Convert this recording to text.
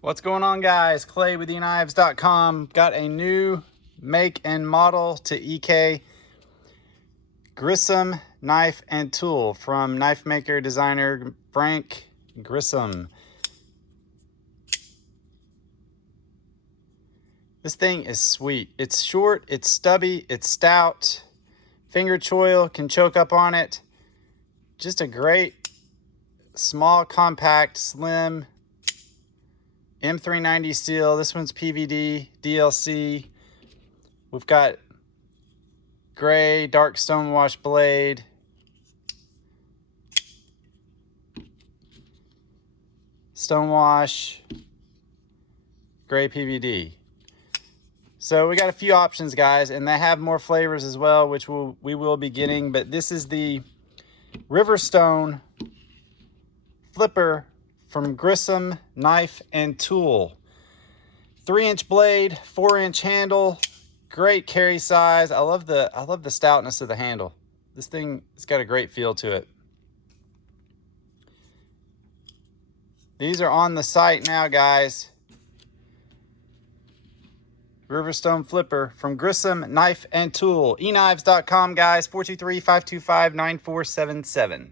What's going on, guys? Clay with EKNIVES.com. Got a new make and model to EK Grissom Knife and Tool from knife maker designer Frank Grissom. This thing is sweet. It's short, it's stubby, it's stout. Finger choil can choke up on it. Just a great, small, compact, slim M390 steel. This one's PVD, DLC. We've got gray, dark stonewash blade. Stonewash, gray PVD. So we got a few options, guys, and they have more flavors as well, which we will be getting. But this is the Riverstone flipper from Grissom Knife and Tool. 3-inch blade, 4-inch handle, great carry size. I love the stoutness of the handle. This thing, it's got a great feel to it. These are on the site now, guys. Riverstone flipper from Grissom Knife and Tool. EKNIVES.com, guys. 423-525-9477.